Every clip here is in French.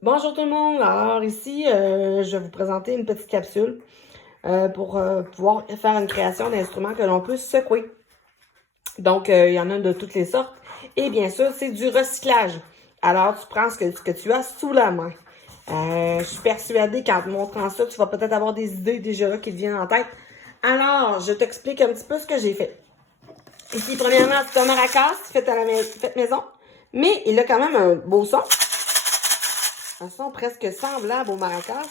Bonjour tout le monde! Alors ici, je vais vous présenter une petite capsule pour pouvoir faire une création d'instruments que l'on peut secouer. Donc, il y en a de toutes les sortes. Et bien sûr, c'est du recyclage. Alors, tu prends ce que tu as sous la main. Je suis persuadée qu'en te montrant ça, tu vas peut-être avoir des idées déjà là qui te viennent en tête. Alors, je t'explique un petit peu ce que j'ai fait. Ici, premièrement, c'est un maracas fait à la maison, mais il a quand même un beau son. Un son presque semblable au maracas.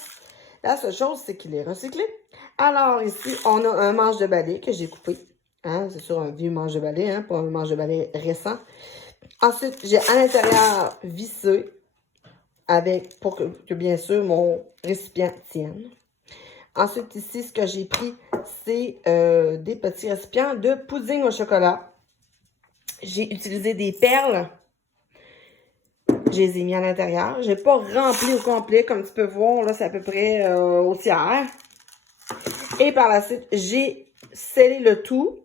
La seule chose, c'est qu'il est recyclé. Alors ici, on a un manche de balai que j'ai coupé. Hein, c'est sur un vieux manche de balai, hein, pas un manche de balai récent. Ensuite, j'ai à l'intérieur vissé avec, pour que bien sûr mon récipient tienne. Ensuite, ici, ce que j'ai pris, c'est des petits récipients de pudding au chocolat. J'ai utilisé des perles. Je les ai mis à l'intérieur. Je n'ai pas rempli au complet, comme tu peux voir, là, c'est à peu près au tiers. Et par la suite, j'ai scellé le tout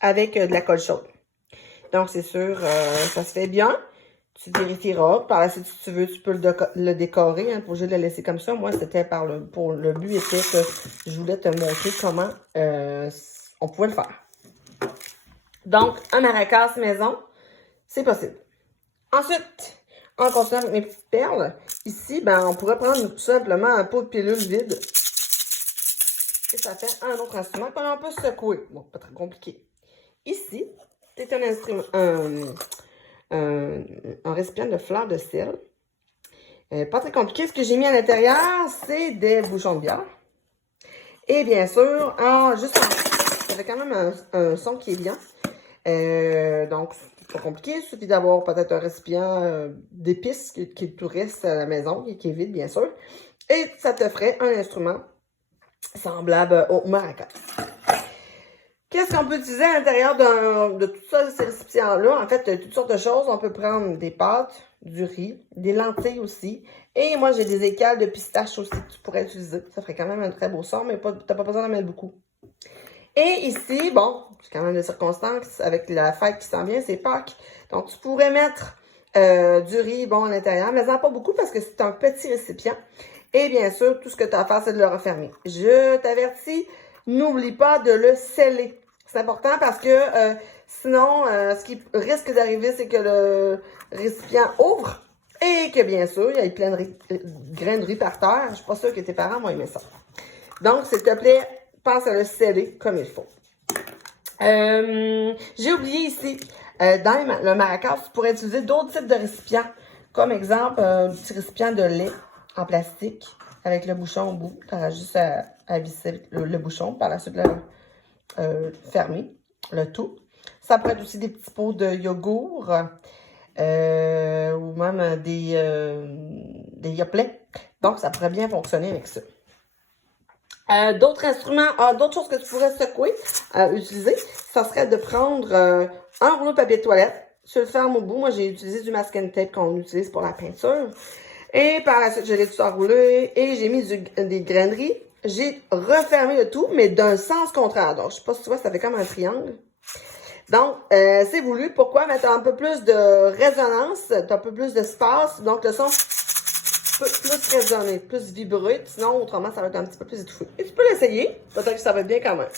avec de la colle chaude. Donc, c'est sûr, ça se fait bien. Tu vérifieras. Par la suite, si tu veux, tu peux le décorer. Hein, pour juste le laisser comme ça. Moi, c'était pour le but était que je voulais te montrer comment on pouvait le faire. Donc, un maracas maison, c'est possible. Ensuite, en continuant avec mes petites perles, ici, ben, on pourrait prendre tout simplement un pot de pilule vide. Et ça fait un autre instrument qu'on peut secouer. Bon, pas très compliqué. Ici, c'est un instrument, un récipient de fleurs de sel. Pas très compliqué. Ce que j'ai mis à l'intérieur, c'est des bouchons de bière. Et bien sûr, ça fait quand même un son qui est bien. Donc, c'est pas compliqué. Il suffit d'avoir peut-être un récipient d'épices qui tout reste à la maison, qui est vide, bien sûr. Et ça te ferait un instrument semblable au maracas. Qu'est-ce qu'on peut utiliser à l'intérieur de tout ça, ces récipients-là? En fait, toutes sortes de choses. On peut prendre des pâtes, du riz, des lentilles aussi. Et moi, j'ai des écales de pistache aussi que tu pourrais utiliser. Ça ferait quand même un très beau son, mais tu n'as pas besoin d'en mettre beaucoup. Et ici, bon, c'est quand même des circonstances avec la fête qui s'en vient, c'est Pâques. Donc, tu pourrais mettre du riz, bon, à l'intérieur, mais en pas beaucoup parce que c'est un petit récipient. Et bien sûr, tout ce que tu as à faire, c'est de le refermer. Je t'avertis, n'oublie pas de le sceller. C'est important parce que sinon, ce qui risque d'arriver, c'est que le récipient ouvre et que bien sûr, il y a plein de grains de riz par terre. Je ne suis pas sûre que tes parents vont aimer ça. Donc, s'il te plaît, pense à le sceller comme il faut. J'ai oublié ici, dans le maracas, tu pourrais utiliser d'autres types de récipients. Comme exemple, un petit récipient de lait en plastique avec le bouchon au bout. Tu auras juste à visser le bouchon, par la suite fermer le tout. Ça pourrait être aussi des petits pots de yogourt ou même des yoplait. Donc, ça pourrait bien fonctionner avec ça. D'autres instruments, d'autres choses que tu pourrais secouer, utiliser, ça serait de prendre un rouleau de papier de toilette, se le ferme au bout. Moi, j'ai utilisé du masking tape qu'on utilise pour la peinture. Et par la suite, je l'ai tout enroulé et j'ai mis des graineries. J'ai refermé le tout, mais d'un sens contraire. Donc, je sais pas si tu vois, ça fait comme un triangle. Donc, c'est voulu. Pourquoi? Mettre un peu plus de résonance, un peu plus d'espace. Donc, le son plus résonner, plus vibrer. Sinon, autrement, ça va être un petit peu plus étouffé. Et tu peux l'essayer. Peut-être que ça va être bien quand même.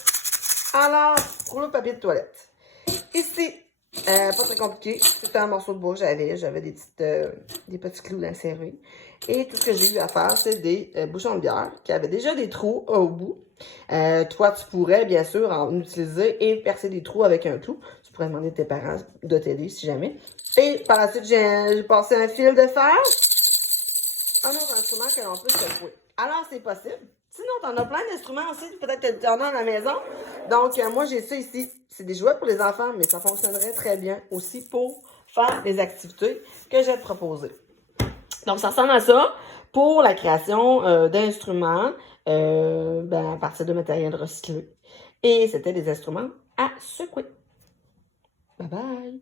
Alors, rouleau de papier de toilette. Ici, pas très compliqué. C'était un morceau de bois que j'avais des petits clous d'insérer. Et tout ce que j'ai eu à faire, c'est des bouchons de bière qui avaient déjà des trous au bout. Toi, tu pourrais, bien sûr, en utiliser et percer des trous avec un clou. Tu pourrais demander à tes parents de t'aider si jamais. Et par la suite, j'ai passé un fil de fer. Un autre instrument que l'on peut secouer. Alors, c'est possible. Sinon, tu en as plein d'instruments aussi. Peut-être que tu en as à la maison. Donc, moi, j'ai ça ici. C'est des jouets pour les enfants, mais ça fonctionnerait très bien aussi pour faire des activités que je vais te proposer. Donc, ça ressemble à ça pour la création d'instruments à partir de matériel recyclé. Et c'était des instruments à secouer. Bye bye!